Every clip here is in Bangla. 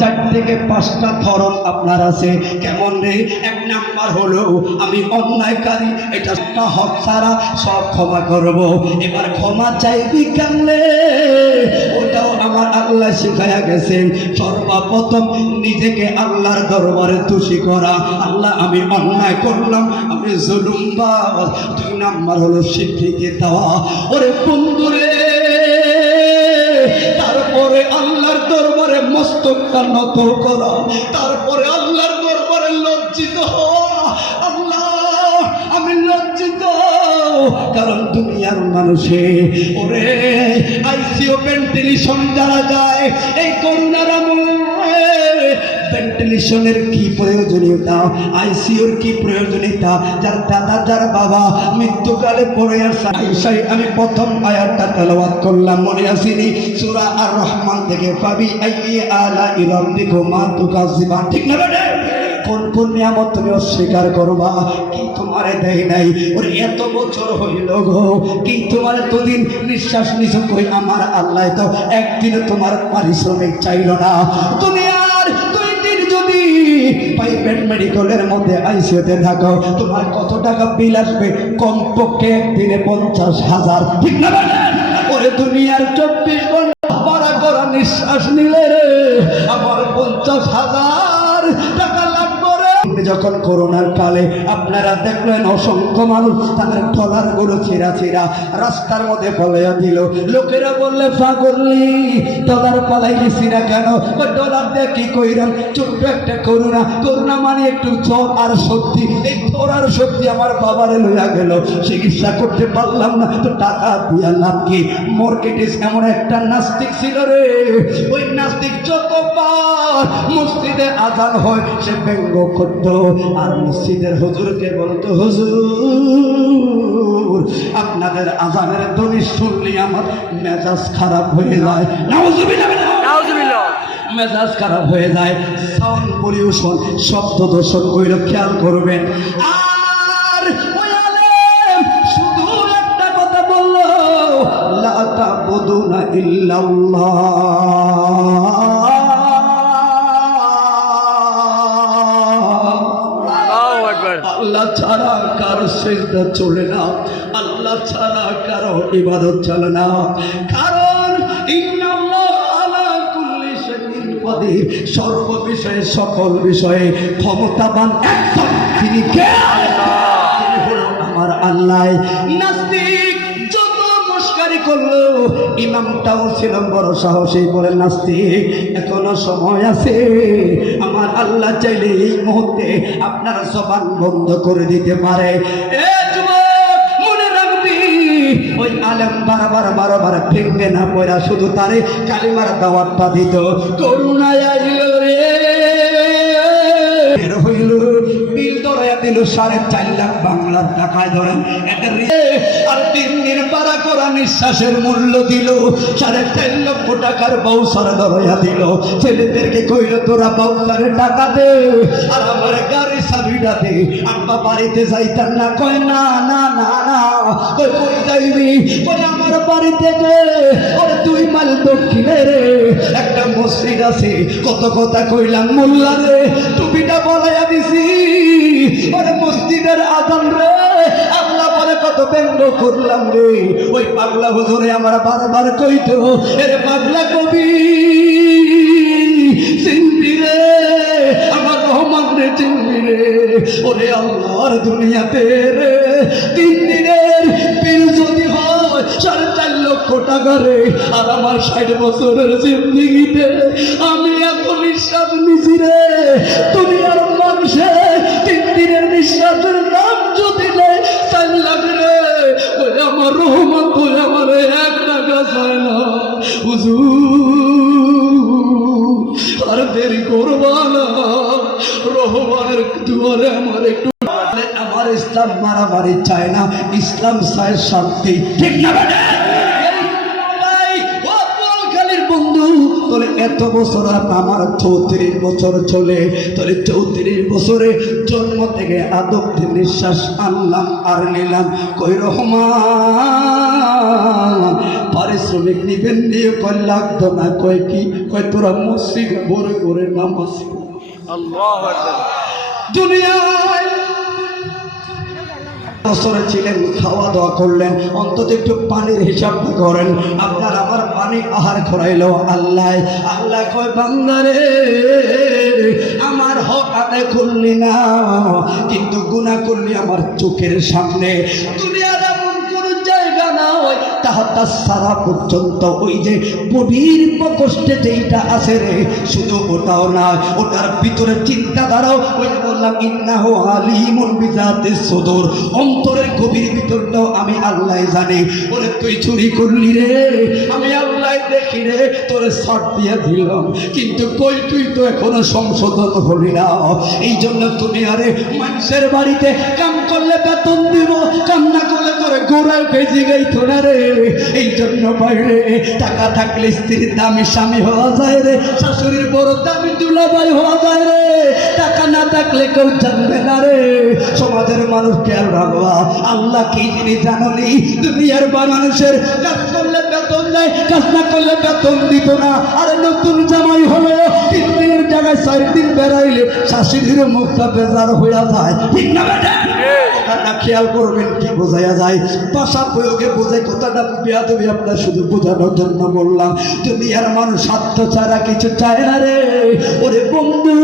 4 থেকে 5টা ধরন আপনার আছে। কেমন রে? 1 নাম্বার হলো আমি অন্যায়কারী, এটা হক ছাড়া সব ক্ষমা করব। এবার ক্ষমা চাইবি কেমনে? ওটাও আমার আল্লাহ শিখায়া গেছেন। সর্বপ্রথম নিজেকে আল্লাহর দরবারে দোষী করা, আল্লাহ আমি অন্যায় করলাম, আমি জুলুমবাজ। 2 নাম্বার হলো স্বীকৃতি দেওয়া। ওরে বন্ধুরে, তারপরে আল্লাহর দরবারে মস্তকটা নত করা, তারপরে আল্লাহর দরবারে লজ্জিত হওয়া। আল্লাহ আমি লজ্জিত, কারণ দুনিয়ার মানুষে ওরে আইসিইউ ভেন্টিলেশন যারা যায় এই করোনার আমলে, ভেন্টিলেশনের কি প্রয়োজনীয়তা, আইসিইউর কি প্রয়োজনীয়তা, যার দাদা যার বাবা মৃত্যুকালে পড়ে আসে। আমি প্রথম আয়াতটা তেলাওয়াত করলাম, মনে আসেনি? সূরা আর রহমান থেকে, ফাবি আইয়ি আলাই রাব্বিকুমা তুকাজ্জিবান। ঠিক না বেটা? কোন কোন নিয়ামত তুমি অস্বীকার করবা? কি তোমারে দেয় নাই? ওর এত বছর হইল গো, কি তোমার এতদিন নিঃশ্বাস নিছো কই? আমার আল্লাহ তো একদিন তোমার পারিশ্রমিক চাইল না। দুনিয়ার 2 দিন যদি প্রাইভেট মেডিকেলের মধ্যে আইসিইউতে থাকো, তোমার কত টাকা বিল আসবে? কমপক্ষে একদিনে 50,000। ঠিক না বেটা? ওরে দুনিয়ার 24 ঘন্টা পারা করা নিঃশ্বাস নিলে রে আমার 50,000 টাকা লাগবে। যখন করোনার কালে আপনারা দেখলেন অসংখ্য মানুষ তাদের ট্রলার গুলো ছিঁড়া রাস্তার মধ্যে ফলাইয়া দিল। লোকেরা বললে পাগলি, ট্রলার পালাইলি ছিঁড়া কেন? ট্রলার দিয়ে কি কইরাম? ছোট্ট একটা করোনা, করোনা মানে একটু জ্বর আর সর্দি, এই জ্বর আর সর্দি আমার বাবারে লইয়া গেল, চিকিৎসা করতে পারলাম না, তো টাকা দিয়া লাভ কি? মর্কেটিস এমন একটা নাস্তিক ছিল রে, ওই নাস্তিক যতবার মসজিদে আজান হয় সে ব্যঙ্গ করত, আর মসজিদের হুজুরকে বলতো, হুজুর আপনাদের আজানের ধ্বনি শুনলে আমার মেজাজ খারাপ হয়ে যায়। নাউজুবিল্লাহ, মেজাজ খারাপ হয়ে যায়। সাউন্ড পলিউশন, শব্দ দূষণ ওইটা খেয়াল করবেন। আর ওই আলেম শুধু একটা কথা বললো, লা তা'বুদুনা ইল্লাল্লাহ, আল্লাহ ছাড়া কারো সিজদা চলে না, আল্লাহ ছাড়া কারো ইবাদত চলে না। কারণ ইন্নাল্লাহা আলা কুল্লি শাইইন কাদির, সর্ব বিষয়ে সকল বিষয়ে ক্ষমতাবান একজন, তিনি কে? তিনি হলো আমার আল্লাহ। নাস্তিক যত মস্কারি করলো, ইমামটাও ছিল বড় সাহসী, বলে নাস্তিক এখনো সময় আছে, আমার আল্লাহ চাইলে এই মুহূর্তে আপনার জবান বন্ধ করে দিতে পারে। এ যুবক মনে রাখবি, ওই আলেম বারবার ভেঙে না পড়া শুধু তারে কালিমার দাওয়াতটা দিত। করুণায় আইল রে, বের হইল, বিল ধরাইয়া দিল 4.5 লাখ বাংলার টাকায় ধরেন। আর 3 দিন পারা করা নিঃশ্বাসের মূল্য দিল, 4.5 লক্ষ টাকার বাউচার ধরাইয়া দিল। ছেলেদেরকে কইল তোরা বাউচারের টাকা দে আর আমার গাড়ির চাবিটা দে, আমরা বাড়িতে যাইতাম না। কয় না না না না, কই কই যাইবি? কই আমার বাড়িতে দে। ওরে 2 মাইল দক্ষিণে রে একটা মসজিদ আছে, কত কথা কইলাম মোল্লা রে, টুপিটা বলাইয়া দিছি, ওরে মসজিদের আজান রে, আল্লাহ বলে কত ব্যঙ্গ করলাম রে। ওই পাগলা হুজুরে আমার বারবার কইতো, এরে পাগলা কবি চিনবি রে, আমার রহমান রে চিনবি রে। ওরে আল্লাহর দুনিয়াতে রে 3 দিনের বিল যদি হয় 4.5 লক্ষ টাকা রে, আর আমার 60 বছরের জিন্দেগিতে আমি এত নিঃশ্বাস নিছি রে, দুনিয়ার মানুষে 3 দিনের নিঃশ্বাসের দাম যদি নেয় 4 লাখ রে। ওই আমার রহমান কই আমার 1 টাকা চায় না। হুজুর আর দেরি করবা না, রহমানের দুয়ারে আমার একটু। আমার ইসলাম মারামারি চায় না, ইসলাম চায় শান্তি। ঠিক না বেটা? বন্ধু তোরে এত বছর আমার 34 বছর চলে, তাহলে 34 বছরে জন্ম থেকে আদব নিঃশ্বাস আনলাম আর নিলাম। কই রহমান পারিশ্রমিক নিবেন দিয়ে কয় লাগতো না। কয় কি? কয় তোরা মসজিদে ভরে ভরে নামাজ পড়। আল্লাহু আকবার। দুনিয়ায় বছরে ছিলেন, খাওয়া দাওয়া করলেন, অন্তত একটু পানির হিসাবটা করেন। আপনার আমার পানি আহার করাইলো আল্লাহ। আল্লাহ কয় বান্দারে আমার হক আদায় করলি না, কিন্তু গুনাহ করলি আমার চোখের সামনে। দুনিয়ার এমন কোন জায়গা না ওই তাহাতা সারা পর্যন্ত ওই যে বডির প্রকোষ্ঠে যেইটা আছে রে, শুধু ওটাও না, ওটার ভিতরে চিন্তাধারাও ওই যে বললাম ইন্নাহু আলিমুন বিজাতিস সুদূর, অন্তরের গভীর ভিতরটাও আমি আল্লাহ জানি। ওরে তুই চুরি করলি রে, আমি আল্লাহ দেখি রে, তোরে শর্ট দিয়ে দিলাম, কিন্তু কই তুই তো এখনো সংশোধন হলি না। এই জন্য তুমি আরে মানুষের বাড়িতে কাম করলে বেতন দিব, কাম না করলে তোরে গোড়ায় ভেজে গাইতো না রে। এই জন্য বাইরে টাকা থাকলে স্ত্রীর দামি স্বামী হওয়া যায় রে, শাশুড়ির বড় দামি দুলাভাই হওয়া যায় রে, টাকা না থাকলে কেউ জানবে না রে। সমাজের মানুষ খেয়াল রাখবা, আল্লাহ কি জিনিস জানলি? দুনিয়ার মানুষের কাজ করলে বেতন দেয়, কাজ না করলে বেতন দিত না। আরে নতুন জামাই হলো 3 দিনের জায়গায় 4 দিন বেড়াইলে শাশুড়ির মুখটা বেজার হইয়া যায়, ঠিক না বেটা? কথাটা খেয়াল করবেন, কি বোঝাইয়া যায়? ভাষা প্রয়োগে বোঝায় কথাটা বেয়াদবি, আপনার শুধু বোঝানোর জন্য বললাম। দুনিয়ার মানুষ স্বার্থ ছাড়া কিছু চায় না রে। ওরে বন্ধু,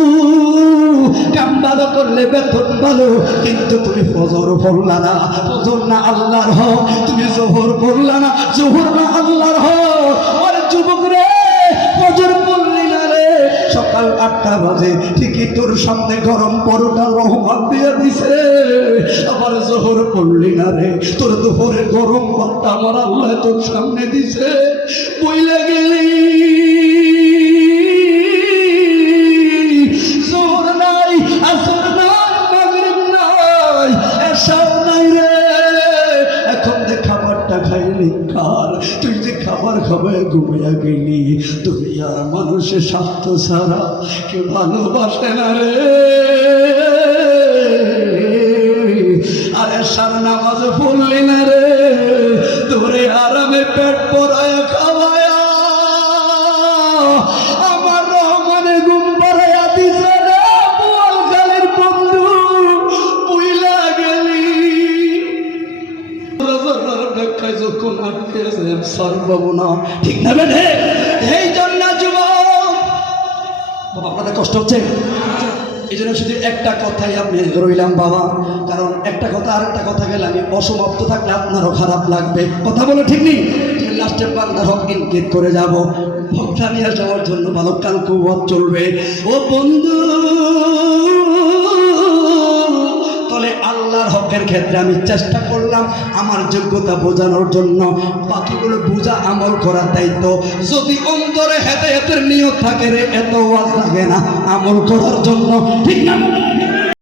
কাম ভালো করলে বেতন ভালো, কিন্তু তুমি ফজর পড়লা না, ফজর না আল্লাহর হক, তুমি জোহর পড়লা না, জোহর না আল্লাহর হক। ওরে যুবক রে, ফজর পড়লি না রে, সকাল 8টা বাজে ঠিকই তোর সামনে গরম পরোটা রহমান দিয়ে দিছে, আবার জোহর পড়লি না রে, তোর দুপুরে গরম ভাতটা আমার আল্লাহ তোর সামনে দিছে, বইলা গেলি। জোহর নাই, আসর নাই, মাগরিব নাই, এশাও নাই রে। এখন যে খাবারটা খাইলি কার? তুই যে খাবার খাবার ঘুমিয়া গেলি। দুনিয়ার মানুষের স্বার্থ ছাড়া কেউ ভালোবাসে না রে। আরে সার নামাজ পড়লি না রে, তোরে আরামে পেট পরায়া খাওয়ায়া আমার রহমানে ঘুম পড়াইয়া দিছে রে। বোয়ালখালীর বন্ধু, বুইলা গেলি। ব্যাখ্যায় যখন আটকে সার পাবো না, ঠিক না বেঠে? এই জন্য যুবক, আপনাদের কষ্ট হচ্ছে? এই জন্য শুধু একটা কথাই আমি রইলাম বাবা, কারণ একটা কথা আর একটা কথা গেলে আমি অসমাপ্ত থাকলে আপনারও খারাপ লাগবে। কথা বলো, ঠিক নেই? লাস্টে বাংলার হক ইনকেট করে যাব, ভক্তা নিয়ে যাওয়ার জন্য ভালো কাল কুয়াত চলবে। ও বন্ধু, তাহলে আল্লাহর হকের ক্ষেত্রে আমি চেষ্টা করলাম আমার যোগ্যতা বোঝানোর জন্য, বাকিগুলো বোঝা আমল করার দায়িত্ব। যদি অন্তরে হেদায়েতের নিয়ত থাকে রে, এত ওয়াজ লাগে না আমল করার জন্য, ঠিক না?